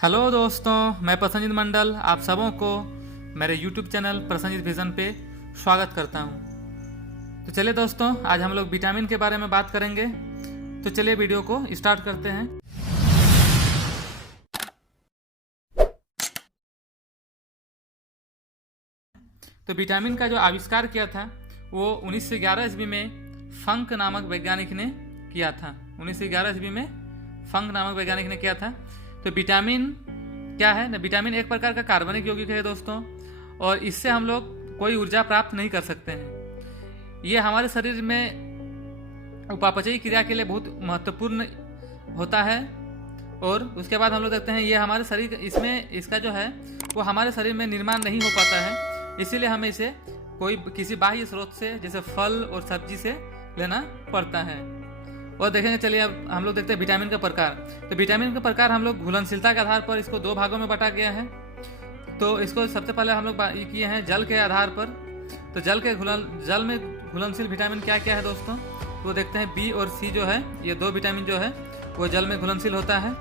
Hello दोस्तों, मैं प्रसन्नजीत मंडल आप सबों को मेरे YouTube चैनल प्रसन्नजीत विजन पे स्वागत करता हूँ। तो चलिए दोस्तों, आज हम लोग विटामिन के बारे में बात करेंगे। तो चलिए वीडियो को स्टार्ट करते हैं। तो विटामिन का जो आविष्कार किया था वो 1911 ईस्वी में फंक नामक वैज्ञानिक ने किया था। 1911 ईस्वी में फंक नामक वैज्ञानिक ने किया था। तो विटामिन क्या है ना, विटामिन एक प्रकार का कार्बनिक यौगिक है दोस्तों, और इससे हम लोग कोई ऊर्जा प्राप्त नहीं कर सकते हैं। ये हमारे शरीर में उपापचयी क्रिया के लिए बहुत महत्वपूर्ण होता है। और उसके बाद हम लोग देखते हैं ये हमारे शरीर इसमें इसका जो है वो हमारे शरीर में निर्माण नहीं हो पाता है, इसीलिए हमें इसे किसी बाह्य स्रोत से जैसे फल और सब्जी से लेना पड़ता है। और देखेंगे, चलिए अब हम लोग देखते हैं विटामिन का प्रकार। तो विटामिन का प्रकार हम लोग घुलनशीलता के आधार पर इसको दो भागों में बांटा गया है। तो इसको सबसे पहले हम लोग किए हैं जल के आधार पर। तो जल में घुलनशील विटामिन क्या क्या है दोस्तों, तो देखते हैं बी और सी जो है, ये दो विटामिन जो है वो जल में घुलनशील होता है।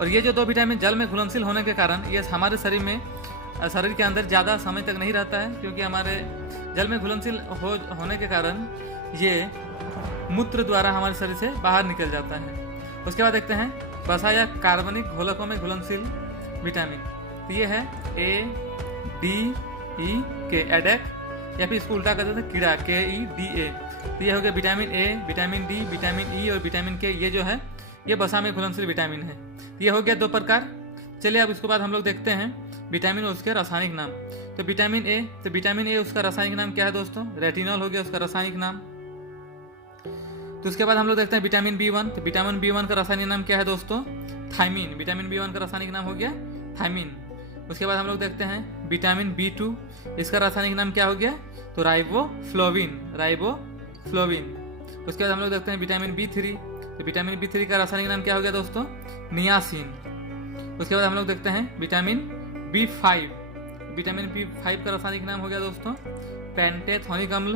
और ये जो दो विटामिन जल में घुलनशील होने के कारण ये हमारे शरीर के अंदर ज़्यादा समय तक नहीं रहता है, क्योंकि हमारे जल में घुलनशील होने के कारण ये मूत्र द्वारा हमारे शरीर से बाहर निकल जाता है। उसके बाद देखते हैं वसा या कार्बनिक घोलकों में घुलनशील विटामिन। तो ये है ए डी ई के, एडेक, या फिर इसको उल्टा कर देते हैं कीड़ा, के ई डी ए। तो ये हो गया vitamin A, vitamin D, vitamin E और विटामिन के। ये जो है ये वसा में घुलनशील विटामिन है। ये हो गया दो प्रकार। चलिए अब इसके बाद हम लोग देखते हैं विटामिन और उसके रासायनिक नाम। तो विटामिन ए उसका रासायनिक नाम क्या है दोस्तों, रेटिनॉल हो गया उसका रासायनिक नाम। तो उसके बाद हम लोग देखते हैं विटामिन B1। तो विटामिन B1 का रासायनिक नाम क्या है दोस्तों, थायमीन। विटामिन B1 का रासायनिक नाम हो गया थायमीन। उसके बाद हम लोग देखते हैं विटामिन B2, इसका रासायनिक नाम क्या हो गया, तो राइबोफ्लोविन। उसके बाद हम लोग देखते हैं विटामिन B3। तो विटामिन B3 का रासायनिक नाम क्या हो गया दोस्तों, नियासिन। उसके बाद हम लोग देखते हैं विटामिन B5। विटामिन B5 का रासायनिक नाम हो गया दोस्तों पेंटेथोनिक अम्ल।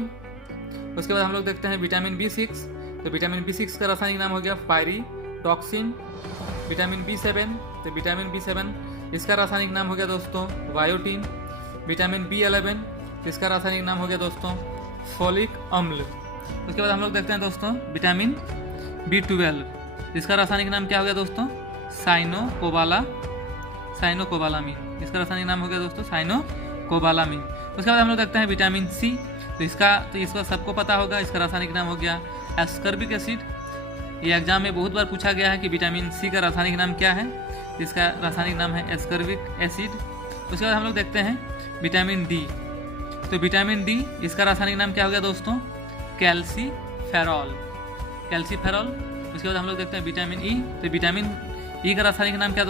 उसके बाद हम लोग देखते हैं विटामिन B6। तो विटामिन B6 का रासायनिक नाम हो गया पायरिडॉक्सिन। Vitamin B7। तो विटामिन B7 इसका रासायनिक नाम हो गया दोस्तों बायोटीन। विटामिन B11 इसका रासायनिक नाम हो गया दोस्तों फोलिक अम्ल। उसके बाद हम लोग देखते हैं दोस्तों विटामिन B12, इसका रासायनिक नाम क्या हो गया दोस्तों, साइनोकोबालामीन। इसका रासायनिक नाम हो गया दोस्तों साइनोकोबालामीन। उसके बाद हम लोग देखते हैं विटामिन C। तो इसका सबको पता होगा, इसका रासायनिक नाम हो गया एस्कर्बिक एसिड। ये एग्जाम में बहुत बार पूछा गया है कि विटामिन C का रासायनिक नाम क्या है, इसका रासायनिक नाम है एस्कर्बिक एसिड। उसके बाद हम लोग देखते हैं विटामिन D। तो विटामिन D इसका रासायनिक नाम क्या हो गया दोस्तों, कैल्सीफेरॉल। उसके बाद हम लोग देखते हैं विटामिन E। तो विटामिन E का रासायनिक नाम क्या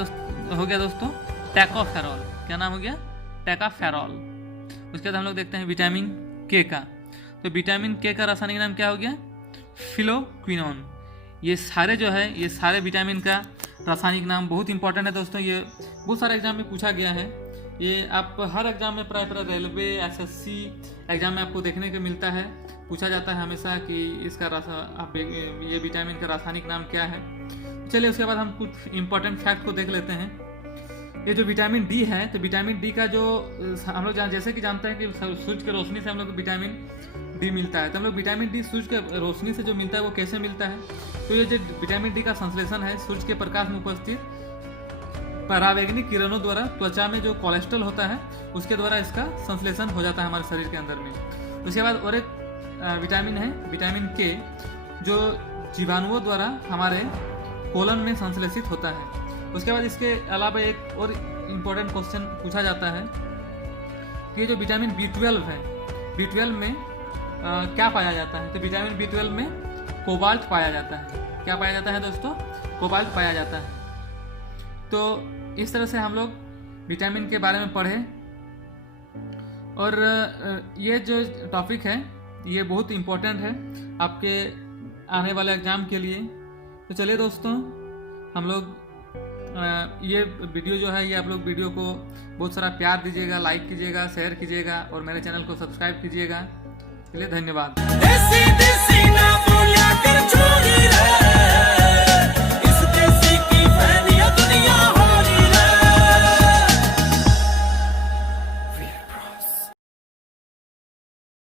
हो गया दोस्तों, टैकोफेरॉल। क्या नाम हो गया, टैकाफेरॉल। उसके बाद हम लोग देखते हैं विटामिन K का। तो विटामिन K का रासायनिक नाम क्या हो गया, फिलोक्विनोन। ये सारे जो है ये सारे विटामिन का रासायनिक नाम बहुत इंपॉर्टेंट है दोस्तों। ये बहुत सारे एग्जाम में पूछा गया है। ये आप हर एग्जाम में प्राय रेलवे SSC एग्जाम में आपको देखने को मिलता है, पूछा जाता है हमेशा कि इसका ये विटामिन का रासायनिक नाम क्या है। चलिए उसके बाद हम कुछ इंपॉर्टेंट फैक्ट को देख लेते हैं। ये जो विटामिन D है, तो विटामिन D का जो हम लोग जैसे कि जानते हैं कि सूरज की रोशनी से हम लोग को विटामिन D मिलता है। तो हम लोग विटामिन D सूरज के रोशनी से जो मिलता है वो कैसे मिलता है, तो ये जो विटामिन D का संश्लेषण है सूरज के प्रकाश में उपस्थित परावैंगनिक किरणों द्वारा त्वचा में जो कोलेस्ट्रॉल होता है उसके द्वारा इसका संश्लेषण हो जाता है हमारे शरीर के अंदर में। उसके बाद और एक विटामिन है विटामिन K, जो जीवाणुओं द्वारा हमारे कोलन में संश्लेषित होता है। उसके बाद इसके अलावा एक और इम्पोर्टेंट क्वेश्चन पूछा जाता है कि ये जो विटामिन B12 है, B12 में क्या पाया जाता है, तो विटामिन B12 में कोबाल्ट पाया जाता है। क्या पाया जाता है दोस्तों, कोबाल्ट पाया जाता है। तो इस तरह से हम लोग विटामिन के बारे में पढ़े। और ये जो टॉपिक है ये बहुत इम्पोर्टेंट है आपके आने वाले एग्जाम के लिए। तो चलिए दोस्तों, हम लोग ये वीडियो जो है ये आप लोग वीडियो को बहुत सारा प्यार दीजिएगा, लाइक कीजिएगा, शेयर कीजिएगा और मेरे चैनल को सब्सक्राइब कीजिएगा। चलिए धन्यवाद।